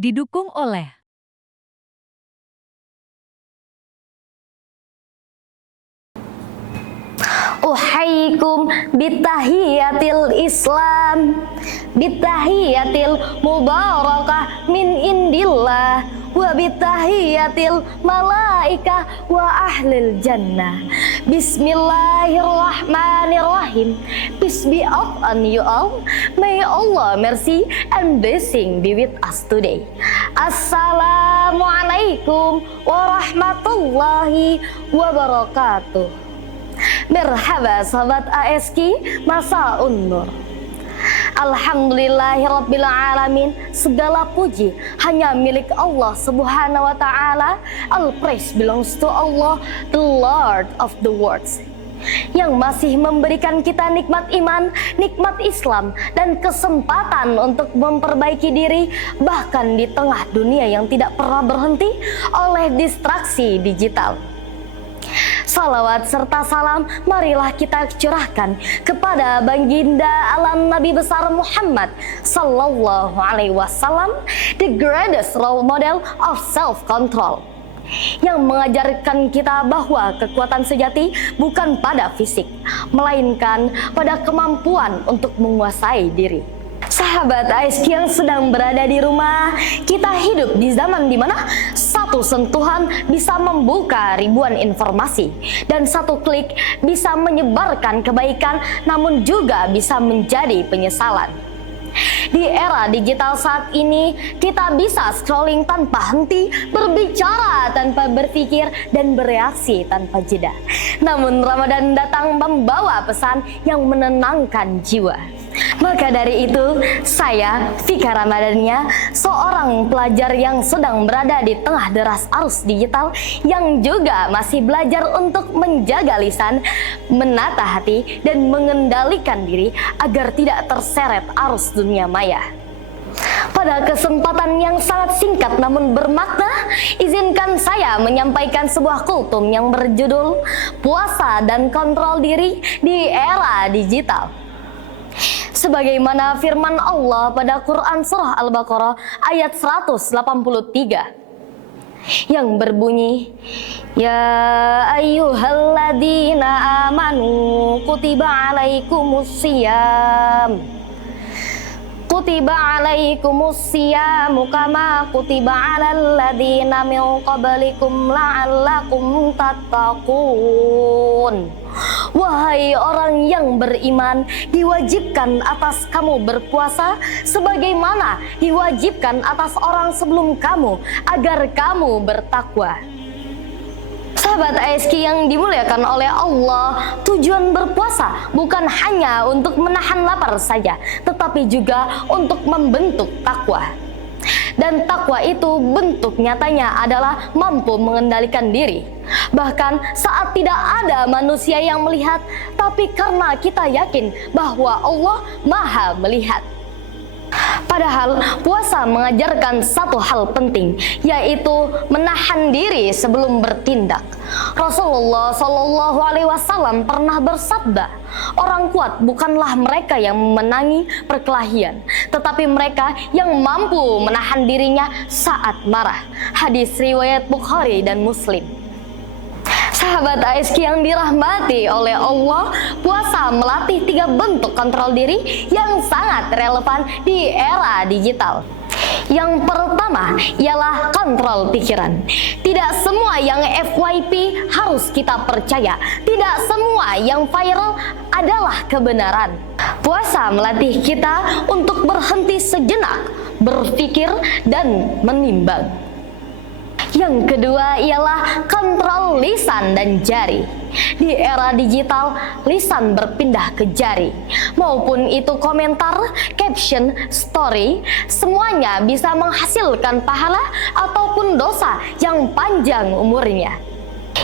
Didukung oleh Uhayyikum bitahiyatil Islam, bitahiyatil mubarakah min indillah, wa bitahiyatil malaikah wa ahlil jannah. Bismillahirrahmanirrahim. Peace be upon you all. May Allah mercy and blessing be with us today. Assalamualaikum warahmatullahi wabarakatuh. Merhaba sahabat ASK, Masa'un Nur. Alhamdulillahirabbil alamin. Segala puji hanya milik Allah Subhanahu wa taala. All praise belongs to Allah, the Lord of the worlds, yang masih memberikan kita nikmat iman, nikmat Islam, dan kesempatan untuk memperbaiki diri bahkan di tengah dunia yang tidak pernah berhenti oleh distraksi digital. Salawat serta salam marilah kita curahkan kepada baginda alam Nabi besar Muhammad sallallahu alaihi wasallam, the greatest role model of self-control, yang mengajarkan kita bahwa kekuatan sejati bukan pada fisik, melainkan pada kemampuan untuk menguasai diri. Sahabat ASK yang sedang berada di rumah, kita hidup di zaman dimana satu sentuhan bisa membuka ribuan informasi, dan satu klik bisa menyebarkan kebaikan, namun juga bisa menjadi penyesalan. Di era digital saat ini, kita bisa scrolling tanpa henti, berbicara tanpa berpikir, dan bereaksi tanpa jeda. Namun Ramadan datang membawa pesan yang menenangkan jiwa. Maka dari itu, saya, Vika Ramadhania, seorang pelajar yang sedang berada di tengah deras arus digital, yang juga masih belajar untuk menjaga lisan, menata hati, dan mengendalikan diri agar tidak terseret arus dunia maya. Pada kesempatan yang sangat singkat namun bermakna, izinkan saya menyampaikan sebuah kultum yang berjudul Puasa dan Kontrol Diri di Era Digital. Sebagaimana firman Allah pada Quran Surah Al-Baqarah ayat 183 yang berbunyi, Ya ayyuhalladzina amanu kutiba alaikumusiyam, kutiba alaikumusiyam kama kutiba alal ladzina min qablikum la'allakum tattaqun. Wahai orang yang beriman, diwajibkan atas kamu berpuasa sebagaimana diwajibkan atas orang sebelum kamu agar kamu bertakwa. Sahabat ASK yang dimuliakan oleh Allah, tujuan berpuasa bukan hanya untuk menahan lapar saja, tetapi juga untuk membentuk takwa. Dan takwa itu bentuk nyatanya adalah mampu mengendalikan diri. Bahkan saat tidak ada manusia yang melihat, tapi karena kita yakin bahwa Allah Maha melihat. Padahal puasa mengajarkan satu hal penting, yaitu menahan diri sebelum bertindak. Rasulullah Shallallahu Alaihi Wasallam pernah bersabda, orang kuat bukanlah mereka yang memenangi perkelahian, tetapi mereka yang mampu menahan dirinya saat marah. Hadis riwayat Bukhari dan Muslim. Sahabat ASK yang dirahmati oleh Allah, puasa melatih 3 bentuk kontrol diri yang sangat relevan di era digital. Yang pertama ialah kontrol pikiran. Tidak semua yang FYP harus kita percaya. Tidak semua yang viral adalah kebenaran. Puasa melatih kita untuk berhenti sejenak, berpikir, dan menimbang. Yang kedua ialah kontrol lisan dan jari. Di era digital, lisan berpindah ke jari. Maupun itu komentar, caption, story, semuanya bisa menghasilkan pahala ataupun dosa yang panjang umurnya.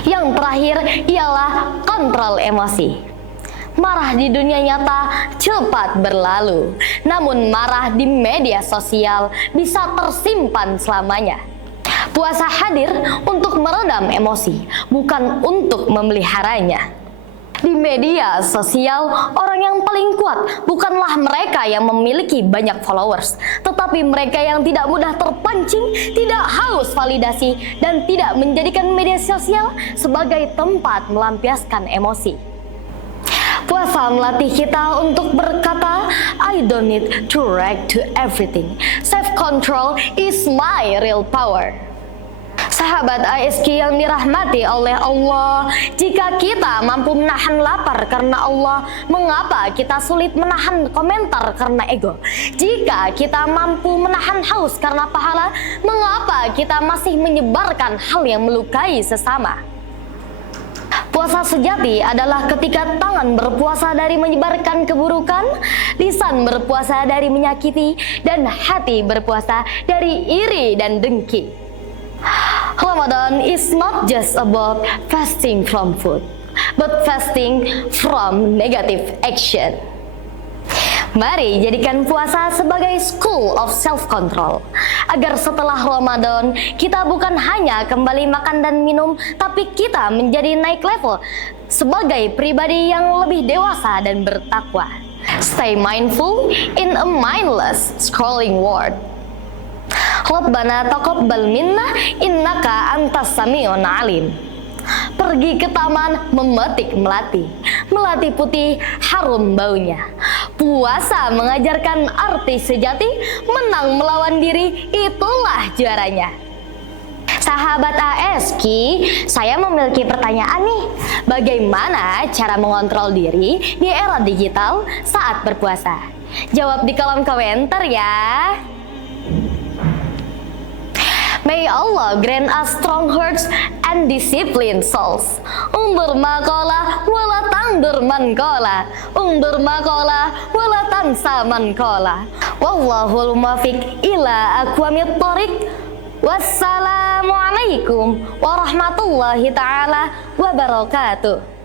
Yang terakhir ialah kontrol emosi. Marah di dunia nyata cepat berlalu, namun marah di media sosial bisa tersimpan selamanya. Puasa hadir untuk meredam emosi, bukan untuk memeliharanya. Di media sosial, orang yang paling kuat bukanlah mereka mereka yang memiliki banyak followers, tetapi mereka yang tidak mudah terpancing, tidak haus validasi, dan tidak menjadikan media sosial sebagai tempat melampiaskan emosi. Puasa melatih kita untuk berkata, I don't need to react to everything. Self-control is my real power. Sahabat ASK yang dirahmati oleh Allah, jika kita mampu menahan lapar karena Allah, mengapa kita sulit menahan komentar karena ego? Jika kita mampu menahan haus karena pahala, mengapa kita masih menyebarkan hal yang melukai sesama? Puasa sejati adalah ketika tangan berpuasa dari menyebarkan keburukan, lisan berpuasa dari menyakiti, dan hati berpuasa dari iri dan dengki. Ramadan is not just about fasting from food, but fasting from negative action. Mari jadikan puasa sebagai school of self-control, agar setelah Ramadan kita bukan hanya kembali makan dan minum, tapi kita menjadi naik level sebagai pribadi yang lebih dewasa dan bertakwa. Stay mindful in a mindless scrolling world. Rabbana taqabbal minna innaka antas samiun alim. Pergi ke taman memetik melati, melati putih harum baunya. Puasa mengajarkan arti sejati, menang melawan diri, itulah juaranya. Sahabat ASK, saya memiliki pertanyaan nih. Bagaimana cara mengontrol diri di era digital saat berpuasa? Jawab di kolom komentar ya. May Allah grant us strong hearts and disciplined souls. Undur maqala wala tangdur man qala. Undur maqala wala tansa man qala. Wallahul muwaffiq ila aqwamit thoriq. Wassalamualaikum warahmatullahi taala wabarakatuh.